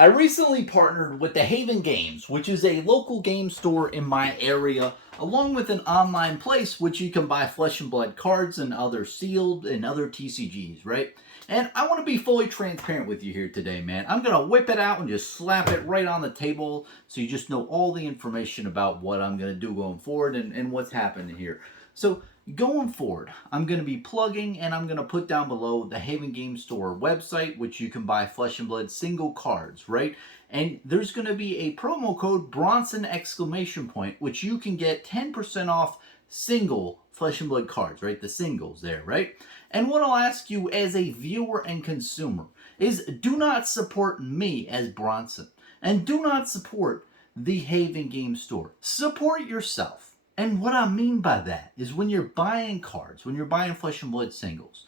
I recently partnered with the Haven Games, which is a local game store in my area, along with an online place which you can buy Flesh and Blood cards and other sealed and other TCGs, right? And I want to be fully transparent with you here today, man. I'm going to whip it out and just slap it right on the table so you just know all the information about what I'm going to do going forward and what's happening here. So, going forward, I'm going to be plugging and I'm going to put down below the Haven Game Store website, which you can buy Flesh and Blood single cards, right? And there's going to be a promo code Bronson exclamation point, which you can get 10% off single Flesh and Blood cards, right? The singles there, right? And what I'll ask you as a viewer and consumer is do not support me as Bronson and do not support the Haven Game Store. Support yourself. And what I mean by that is when you're buying cards, when you're buying Flesh and Blood singles,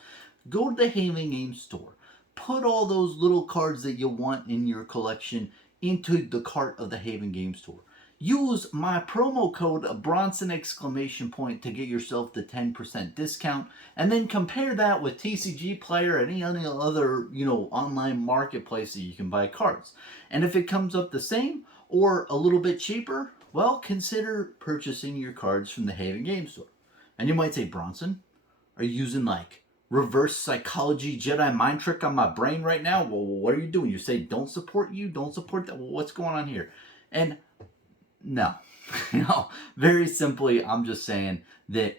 go to the Haven Game Store. Put all those little cards that you want in your collection into the cart of the Haven Game Store. Use my promo code Bronson exclamation point to get yourself the 10% discount, and then compare that with TCG Player and any other online marketplace that you can buy cards. And if it comes up the same or a little bit cheaper, well, consider purchasing your cards from the Haven Game Store. And you might say, Bronson, are you using like reverse psychology Jedi mind trick on my brain right now? Well, what are you doing? You say don't support you, don't support that. Well, what's going on here? And no, very simply, I'm just saying that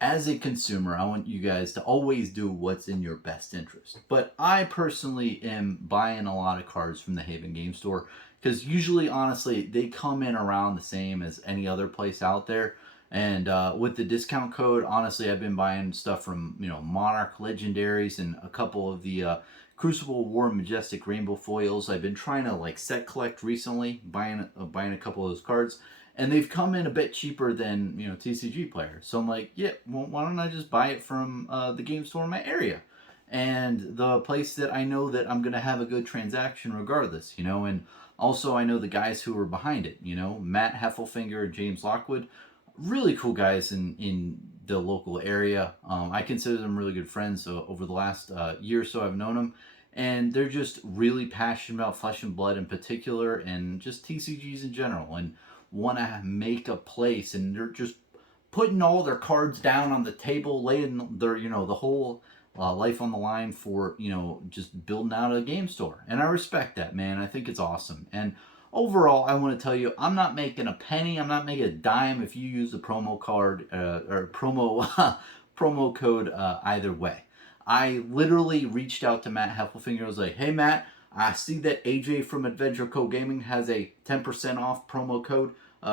as a consumer, I want you guys to always do what's in your best interest. But I personally am buying a lot of cards from the Haven Game Store because usually, honestly, they come in around the same as any other place out there. And with the discount code, honestly, I've been buying stuff from Monarch Legendaries and a couple of the Crucible War Majestic Rainbow foils. I've been trying to like set collect recently, buying a couple of those cards, and they've come in a bit cheaper than TCG Player. So I'm like, yeah, well, why don't I just buy it from the game store in my area, and the place that I know that I'm gonna have a good transaction regardless, and also I know the guys who are behind it, Matt Heffelfinger, James Lockwood, really cool guys in the local area. I consider them really good friends. So over the last year or so, I've known them, and they're just really passionate about Flesh and Blood in particular, and just TCGs in general, and want to make a place. And they're just putting all their cards down on the table, laying their the whole life on the line for just building out a game store. And I respect that, man. I think it's awesome. And overall, I want to tell you, I'm not making a penny. I'm not making a dime if you use the promo card or promo code either way. I literally reached out to Matt Heffelfinger. I was like, hey, Matt, I see that AJ from Adventure Code Gaming has a 10% off promo code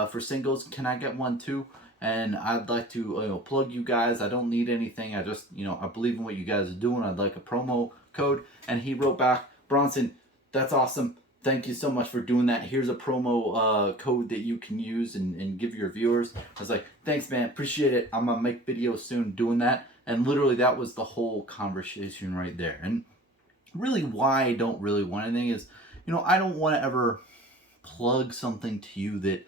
for singles. Can I get one too? And I'd like to plug you guys. I don't need anything. I just, I believe in what you guys are doing. I'd like a promo code. And he wrote back, Bronson, that's awesome. Thank you so much for doing that. Here's a promo code that you can use and give your viewers. I was like, thanks, man. Appreciate it. I'm going to make videos soon doing that. And literally, that was the whole conversation right there. And really why I don't really want anything is, I don't want to ever plug something to you that,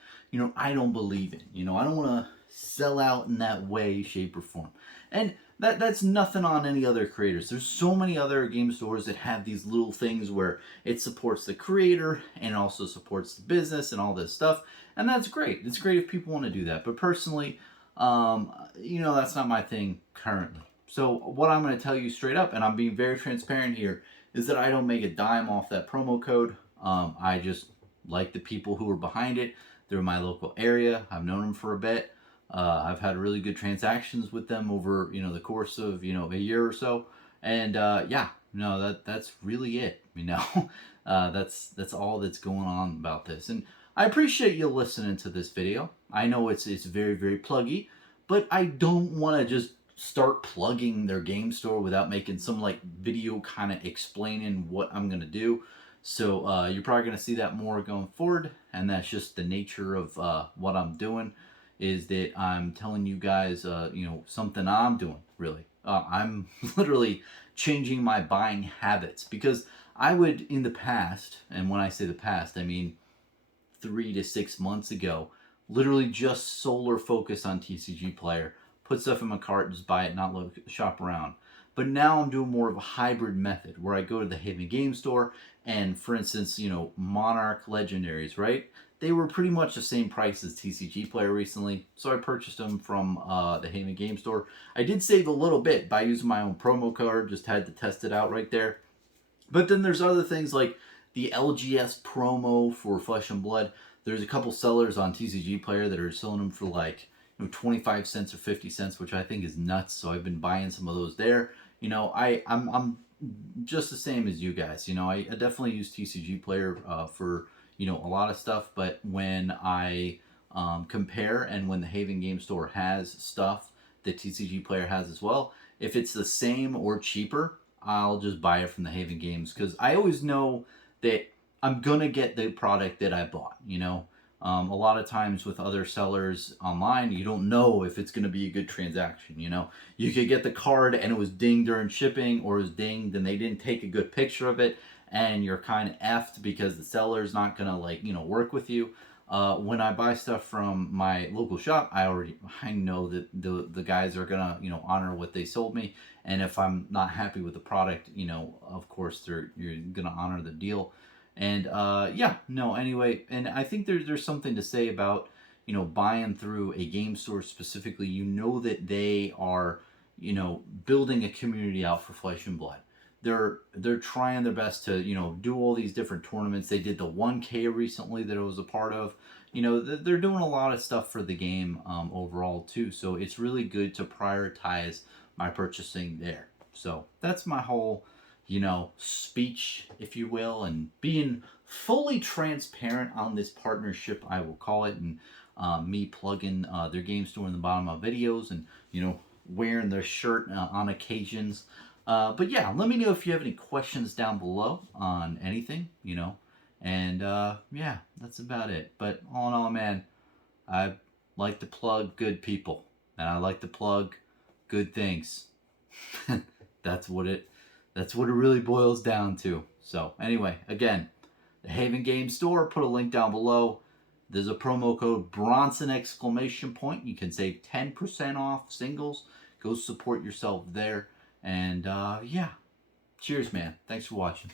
I don't believe in. I don't want to sell out in that way, shape, or form. And that's nothing on any other creators. There's so many other game stores that have these little things where it supports the creator and also supports the business and all this stuff. And that's great. It's great if people want to do that. But personally, that's not my thing currently. So what I'm going to tell you straight up, and I'm being very transparent here, is that I don't make a dime off that promo code. I just like the people who are behind it. They're in my local area. I've known them for a bit. I've had really good transactions with them over the course of a year or so, and that's really it. That's all that's going on about this. And I appreciate you listening to this video. I know it's very, very pluggy, but I don't want to just start plugging their game store without making some like video kind of explaining what I'm gonna do. So you're probably gonna see that more going forward, and that's just the nature of what I'm doing. Is that I'm telling you guys, something I'm doing, really. I'm literally changing my buying habits, because I would, in the past, and when I say the past, I mean 3 to 6 months ago, literally just solar focus on TCG Player, put stuff in my cart, just buy it, not look, shop around. But now I'm doing more of a hybrid method where I go to the Haven Game Store and, for instance, Monarch Legendaries, right? They were pretty much the same price as TCG Player recently, so I purchased them from the Haven Game Store. I did save a little bit by using my own promo code, just had to test it out right there. But then there's other things like the LGS promo for Flesh and Blood. There's a couple sellers on TCG Player that are selling them for like 25 cents or 50 cents, which I think is nuts. So I've been buying some of those there. I'm just the same as you guys. I definitely use TCG Player for a lot of stuff. But when I compare and when the Haven Game Store has stuff that TCG Player has as well, if it's the same or cheaper, I'll just buy it from the Haven Games because I always know that I'm gonna get the product that I bought. A lot of times with other sellers online, you don't know if it's gonna be a good transaction. You could get the card and it was dinged during shipping, or it was dinged and they didn't take a good picture of it, and you're kind of effed because the seller's not gonna work with you. When I buy stuff from my local shop, I know that the guys are gonna honor what they sold me, and if I'm not happy with the product, of course you're gonna honor the deal. And anyway, and I think there's something to say about buying through a game store specifically. That they are building a community out for Flesh and Blood. They're trying their best to do all these different tournaments. They did the 1K recently that I was a part of. They're doing a lot of stuff for the game overall too. So it's really good to prioritize my purchasing there. So that's my whole speech, if you will, and being fully transparent on this partnership, I will call it, and me plugging their game store in the bottom of videos, and wearing their shirt on occasions. But yeah, let me know if you have any questions down below on anything, and yeah, that's about it. But all in all, man, I like to plug good people, and I like to plug good things. That's what it really boils down to. So anyway, again, the Haven Game Store, put a link down below. There's a promo code Bronson ! You can save 10% off singles. Go support yourself there. And yeah, cheers, man. Thanks for watching.